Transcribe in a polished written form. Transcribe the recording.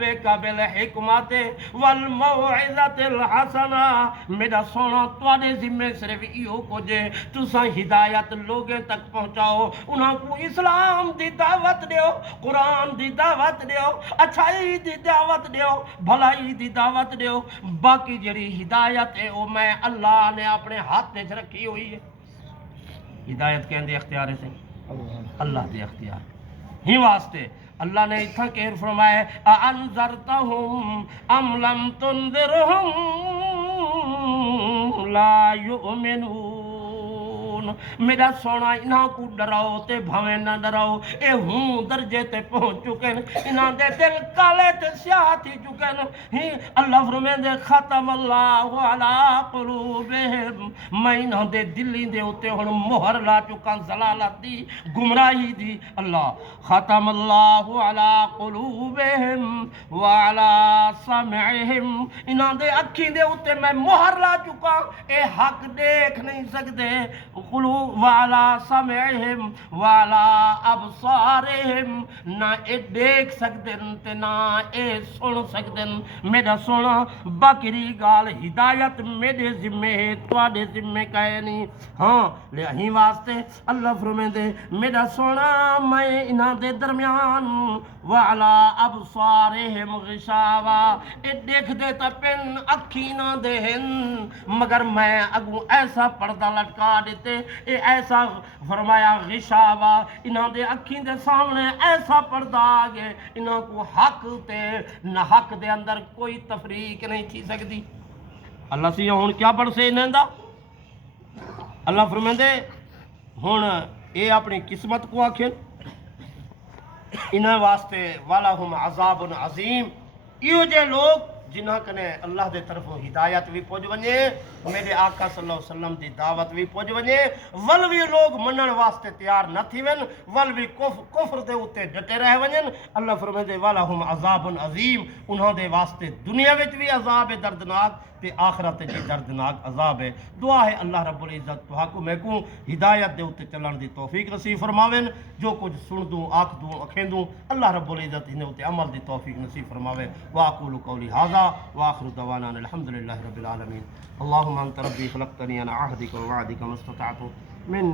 ربک بالحکمت والموعظۃ الحسنہ میرا سونا تواڈے ذمے صرف ایو کچھ ہے تساں ہدایت لوگے تک پہنچاؤ انہاں کو اسلام دی دعوت دیو قرآن دی دعوت دیو اچھائی دی دعوت دیو بھلائی دی دعوت دیو باقی جڑی ہدایت ہے وہ میں اللہ نے اپنے ہاتھ وچ رکھی ہوئی ہے ہدایت کہندے اختیار سے اللہ دے اختیار ہی واسطے اللہ نے اتھا کہر فرمایا اَأَنذَرْتَهُمْ أَمْ لَمْ تُنذِرْهُمْ لَا يُؤْمِنُونَ میرا سونا انہاں کو ڈراؤ تے بھویں نہ ڈراؤ اے ہوں درجے تے پہنچ چکے انہاں دے دل کالے تے سیاہ تھی چکے ہی اللہ فرمائے دے ختم اللہ علی قلوبہم میں انہاں دے دلی دے اوتے ہن مہر لا چکا ضلالت دی گمراہی دی اللہ ختم اللہ علی قلوبہم وعلی سمعہم انہاں دے اکھی دے اوتے میں مہر لا چکا اے حق دیکھ نہیں سکتے قلوب وعلا سمعہم وعلا ابصارہم نہ اے دیکھ سکدن تے نہ اے سن سکدن میرا سونا بکری گال ہدایت میرے ذمے ہے تواڈے ذمے کہے نہیں ہاں لہی واسطے اللہ فرمیندے میرا سونا میں انہاں دے درمیان وعلا ابصارہم غشاوہ اے دیکھ دے تا پن اکھی نہ دے ہن مگر میں اگوں ایسا پردہ لٹکا دیتے اے ایسا فرمایا غشاوہ انہاں دے اکھیں دے سامنے ایسا پردہ آگے انہاں کو حق تے نہ حق دے اندر کوئی تفریق نہیں تھی سکتی اللہ سی ہون کیا پڑھ سے انہیں دا اللہ فرمیندے ہون اے اپنی قسمت کو آکھیں انہیں واسطے وَلَهُمْ عَذَابٌ عَظِيمٌ ایو جے لوگ جنہاں کنے اللہ دے طرفوں ہدایت بھی پوج ونجے میرے آقا صلی اللہ علیہ وسلم دی دعوت بھی پوج ونجے ول بھی لوگ منن واسطے تیار نہ تھی ون ول بھی کفر دے اوتے ڈٹے رہ ونجن اللہ فرمائے دے وَلَهُمْ عَذَابٌ عَظِيمٌ انہاں دے واسطے دنیا وچ بھی عذاب دردناک تے آخرت جی دردناک عذاب ہے دعا ہے اللہ رب العزت تو حق میں کو ہدایت دے اوتے چلن دی توفیق نصیب فرماویں جو کچھ سن دوں آکھ دوں اکھیں دوں اللہ رب العزت انہیں اوتے عمل دی توفیق نصیب فرماویں واقول قولی ھذا واخر دعوانا الحمدللہ رب العالمین اللهم انت ربی خلقتنی انا عہدک ووعدک ما استطعت من